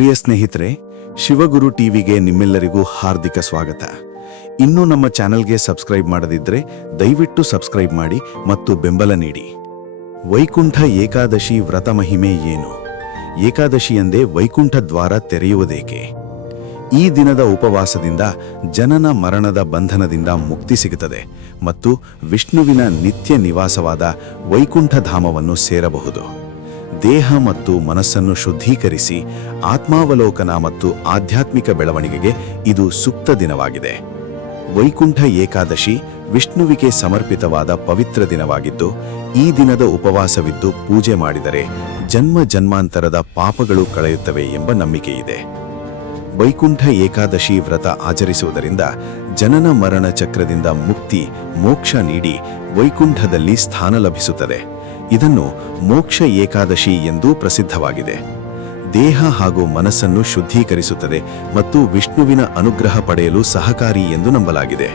ಪ್ರಿಯ ಸ್ನೇಹಿತರೆ, ಶಿವಗುರು ಟಿವಿಗೆ ನಿಮ್ಮೆಲ್ಲರಿಗೂ ಹಾರ್ದಿಕ ಸ್ವಾಗತ. ಇನ್ನೂ ನಮ್ಮ ಚಾನೆಲ್ಗೆ ಸಬ್ಸ್ಕ್ರೈಬ್ ಮಾಡದಿದ್ದರೆ ದಯವಿಟ್ಟು ಸಬ್ಸ್ಕ್ರೈಬ್ ಮಾಡಿ ಮತ್ತು ಬೆಂಬಲ ನೀಡಿ. ವೈಕುಂಠ ಏಕಾದಶಿ ವ್ರತ ಮಹಿಮೆ ಏನು? ಏಕಾದಶಿ ಎಂದೇ ವೈಕುಂಠ ದ್ವಾರ ತೆರೆಯುವುದೇಕೆ? ಈ ದಿನದ ಉಪವಾಸದಿಂದ ಜನನ ಮರಣದ ಬಂಧನದಿಂದ ಮುಕ್ತಿ ಸಿಗುತ್ತದೆ ಮತ್ತು ವಿಷ್ಣುವಿನ ನಿತ್ಯ ನಿವಾಸವಾದ ವೈಕುಂಠ ಧಾಮವನ್ನು ಸೇರಬಹುದು. ದೇಹ ಮತ್ತು ಮನಸ್ಸನ್ನು ಶುದ್ಧೀಕರಿಸಿ ಆತ್ಮಾವಲೋಕನ ಮತ್ತು ಆಧ್ಯಾತ್ಮಿಕ ಬೆಳವಣಿಗೆಗೆ ಇದು ಸೂಕ್ತ ದಿನವಾಗಿದೆ. ವೈಕುಂಠ ಏಕಾದಶಿ ವಿಷ್ಣುವಿಗೆ ಸಮರ್ಪಿತವಾದ ಪವಿತ್ರ ದಿನವಾಗಿದ್ದು, ಈ ದಿನದ ಉಪವಾಸವಿದ್ದು ಪೂಜೆ ಮಾಡಿದರೆ ಜನ್ಮ ಜನ್ಮಾಂತರದ ಪಾಪಗಳು ಕಳೆಯುತ್ತವೆ ಎಂಬ ನಂಬಿಕೆಯಿದೆ. ವೈಕುಂಠ ಏಕಾದಶಿ ವ್ರತ ಆಚರಿಸುವುದರಿಂದ ಜನನ ಮರಣ ಚಕ್ರದಿಂದ ಮುಕ್ತಿ ಮೋಕ್ಷ ನೀಡಿ ವೈಕುಂಠದಲ್ಲಿ ಸ್ಥಾನ ಲಭಿಸುತ್ತದೆ. ಇದನ್ನು ಮೋಕ್ಷ ಏಕಾದಶಿ ಎಂದೂ ಪ್ರಸಿದ್ಧವಾಗಿದೆ. ದೇಹ ಹಾಗೂ ಮನಸ್ಸನ್ನು ಶುದ್ಧೀಕರಿಸುತ್ತದೆ ಮತ್ತು ವಿಷ್ಣುವಿನ ಅನುಗ್ರಹ ಪಡೆಯಲು ಸಹಕಾರಿ ಎಂದು ನಂಬಲಾಗಿದೆ.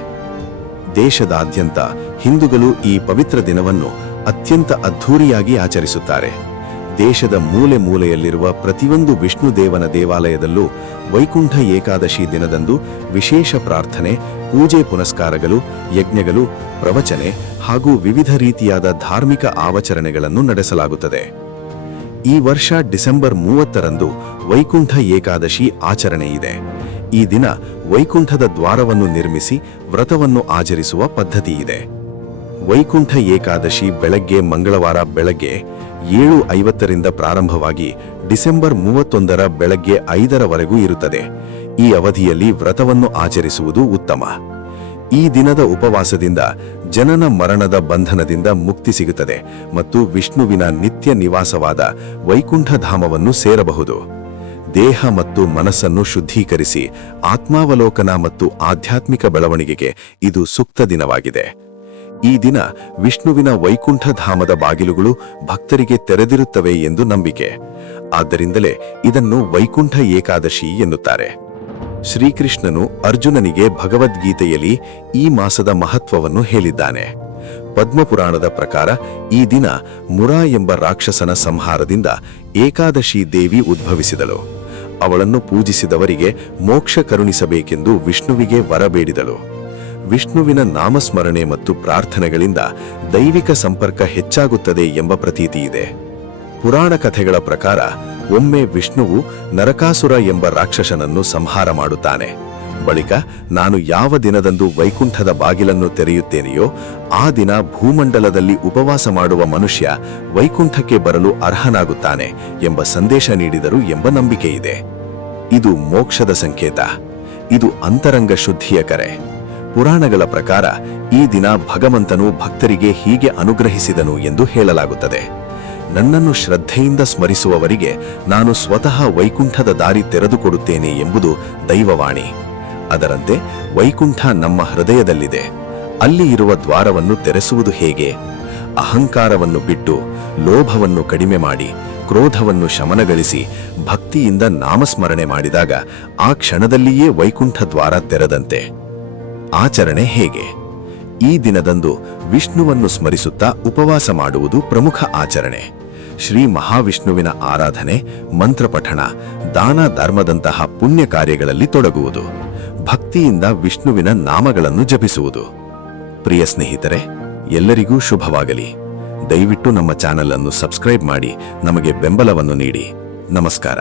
ದೇಶದಾದ್ಯಂತ ಹಿಂದೂಗಳು ಈ ಪವಿತ್ರ ದಿನವನ್ನು ಅತ್ಯಂತ ಅದ್ಧೂರಿಯಾಗಿ ಆಚರಿಸುತ್ತಾರೆ. ದೇಶದ ಮೂಲೆ ಮೂಲೆಯಲ್ಲಿರುವ ಪ್ರತಿಯೊಂದು ವಿಷ್ಣು ದೇವನ ದೇವಾಲಯದಲ್ಲೂ ವೈಕುಂಠ ಏಕಾದಶಿ ದಿನದಂದು ವಿಶೇಷ ಪ್ರಾರ್ಥನೆ, ಪೂಜೆ ಪುನಸ್ಕಾರಗಳು, ಯಜ್ಞಗಳು, ಪ್ರವಚನೆ ಹಾಗೂ ವಿವಿಧ ರೀತಿಯಾದ ಧಾರ್ಮಿಕ ಆಚರಣೆಗಳನ್ನು ನಡೆಸಲಾಗುತ್ತದೆ. ಈ ವರ್ಷ ಡಿಸೆಂಬರ್ 30ರಂದು ವೈಕುಂಠ ಏಕಾದಶಿ ಆಚರಣೆ ಇದೆ. ಈ ದಿನ ವೈಕುಂಠದ ದ್ವಾರವನ್ನು ನಿರ್ಮಿಸಿ ವ್ರತವನ್ನು ಆಚರಿಸುವ ಪದ್ಧತಿ ಇದೆ. ವೈಕುಂಠ ಏಕಾದಶಿ ಬೆಳಗ್ಗೆ ಮಂಗಳವಾರ ಬೆಳಗ್ಗೆ 7:50ರಿಂದ ಪ್ರಾರಂಭವಾಗಿ ಡಿಸೆಂಬರ್ 31ರ ಬೆಳಗ್ಗೆ 5ರವರೆಗೂ ಇರುತ್ತದೆ. ಈ ಅವಧಿಯಲ್ಲಿ ವ್ರತವನ್ನು ಆಚರಿಸುವುದು ಉತ್ತಮ. ಈ ದಿನದ ಉಪವಾಸದಿಂದ ಜನನ ಮರಣದ ಬಂಧನದಿಂದ ಮುಕ್ತಿ ಸಿಗುತ್ತದೆ ಮತ್ತು ವಿಷ್ಣುವಿನ ನಿತ್ಯ ನಿವಾಸವಾದ ವೈಕುಂಠ ಧಾಮವನ್ನು ಸೇರಬಹುದು. ದೇಹ ಮತ್ತು ಮನಸ್ಸನ್ನು ಶುದ್ಧೀಕರಿಸಿ ಆತ್ಮಾವಲೋಕನ ಮತ್ತು ಆಧ್ಯಾತ್ಮಿಕ ಬೆಳವಣಿಗೆಗೆ ಇದು ಸೂಕ್ತ ದಿನವಾಗಿದೆ. ಈ ದಿನ ವಿಷ್ಣುವಿನ ವೈಕುಂಠ ಧಾಮದ ಬಾಗಿಲುಗಳು ಭಕ್ತರಿಗೆ ತೆರೆದಿರುತ್ತವೆ ಎಂದು ನಂಬಿಕೆ. ಆದ್ದರಿಂದಲೇ ಇದನ್ನು ವೈಕುಂಠ ಏಕಾದಶಿ ಎನ್ನುತ್ತಾರೆ. ಶ್ರೀಕೃಷ್ಣನು ಅರ್ಜುನನಿಗೆ ಭಗವದ್ಗೀತೆಯಲ್ಲಿ ಈ ಮಾಸದ ಮಹತ್ವವನ್ನು ಹೇಳಿದ್ದಾನೆ. ಪದ್ಮಪುರಾಣದ ಪ್ರಕಾರ ಈ ದಿನ ಮುರಾ ಎಂಬ ರಾಕ್ಷಸನ ಸಂಹಾರದಿಂದ ಏಕಾದಶಿ ದೇವಿ ಉದ್ಭವಿಸಿದಳು. ಅವಳನ್ನು ಪೂಜಿಸಿದವರಿಗೆ ಮೋಕ್ಷ ಕರುಣಿಸಬೇಕೆಂದು ವಿಷ್ಣುವಿಗೆ ವರಬೇಡಿದಳು. ವಿಷ್ಣುವಿನ ನಾಮಸ್ಮರಣೆ ಮತ್ತು ಪ್ರಾರ್ಥನೆಗಳಿಂದ ದೈವಿಕ ಸಂಪರ್ಕ ಹೆಚ್ಚಾಗುತ್ತದೆ ಎಂಬ ಪ್ರತೀತಿ ಇದೆ. ಪುರಾಣ ಕಥೆಗಳ ಪ್ರಕಾರ ಒಮ್ಮೆ ವಿಷ್ಣುವು ನರಕಾಸುರ ಎಂಬ ರಾಕ್ಷಸನನ್ನು ಸಂಹಾರ ಮಾಡುತ್ತಾನೆ. ಬಳಿಕ ನಾನು ಯಾವ ದಿನದಂದು ವೈಕುಂಠದ ಬಾಗಿಲನ್ನು ತೆರೆಯುತ್ತೇನೆಯೋ ಆ ದಿನ ಭೂಮಂಡಲದಲ್ಲಿ ಉಪವಾಸ ಮಾಡುವ ಮನುಷ್ಯ ವೈಕುಂಠಕ್ಕೆ ಬರಲು ಅರ್ಹನಾಗುತ್ತಾನೆ ಎಂಬ ಸಂದೇಶ ನೀಡಿದರು ಎಂಬ ನಂಬಿಕೆಯಿದೆ. ಇದು ಮೋಕ್ಷದ ಸಂಕೇತ. ಇದು ಅಂತರಂಗ ಶುದ್ಧಿಯ ಕರೆ. ಪುರಾಣಗಳ ಪ್ರಕಾರ ಈ ದಿನ ಭಗವಂತನು ಭಕ್ತರಿಗೆ ಹೀಗೆ ಅನುಗ್ರಹಿಸಿದನು ಎಂದು ಹೇಳಲಾಗುತ್ತದೆ: ನನ್ನನ್ನು ಶ್ರದ್ಧೆಯಿಂದ ಸ್ಮರಿಸುವವರಿಗೆ ನಾನು ಸ್ವತಃ ವೈಕುಂಠದ ದಾರಿ ತೆರೆದುಕೊಡುತ್ತೇನೆ ಎಂಬುದು ದೈವವಾಣಿ. ಅದರಂತೆ ವೈಕುಂಠ ನಮ್ಮ ಹೃದಯದಲ್ಲಿದೆ. ಅಲ್ಲಿ ಇರುವ ದ್ವಾರವನ್ನು ತೆರೆಸುವುದು ಹೇಗೆ? ಅಹಂಕಾರವನ್ನು ಬಿಟ್ಟು ಲೋಭವನ್ನು ಕಡಿಮೆ ಮಾಡಿ ಕ್ರೋಧವನ್ನು ಶಮನಗೊಳಿಸಿ ಭಕ್ತಿಯಿಂದ ನಾಮಸ್ಮರಣೆ ಮಾಡಿದಾಗ ಆ ಕ್ಷಣದಲ್ಲಿಯೇ ವೈಕುಂಠ ದ್ವಾರ ತೆರೆದಂತೆ. ಆಚರಣೆ ಹೇಗೆ? ಈ ದಿನದಂದು ವಿಷ್ಣುವನ್ನು ಸ್ಮರಿಸುತ್ತಾ ಉಪವಾಸ ಮಾಡುವುದು ಪ್ರಮುಖ ಆಚರಣೆ. ಶ್ರೀ ಮಹಾವಿಷ್ಣುವಿನ ಆರಾಧನೆ, ಮಂತ್ರಪಠಣ, ದಾನ ಧರ್ಮದಂತಹ ಪುಣ್ಯ ಕಾರ್ಯಗಳಲ್ಲಿ ತೊಡಗುವುದು, ಭಕ್ತಿಯಿಂದ ವಿಷ್ಣುವಿನ ನಾಮಗಳನ್ನು ಜಪಿಸುವುದು. ಪ್ರಿಯ ಸ್ನೇಹಿತರೆ, ಎಲ್ಲರಿಗೂ ಶುಭವಾಗಲಿ. ದಯವಿಟ್ಟು ನಮ್ಮ ಚಾನೆಲ್ ಅನ್ನು ಸಬ್ಸ್ಕ್ರೈಬ್ ಮಾಡಿ ನಮಗೆ ಬೆಂಬಲವನ್ನು ನೀಡಿ. ನಮಸ್ಕಾರ.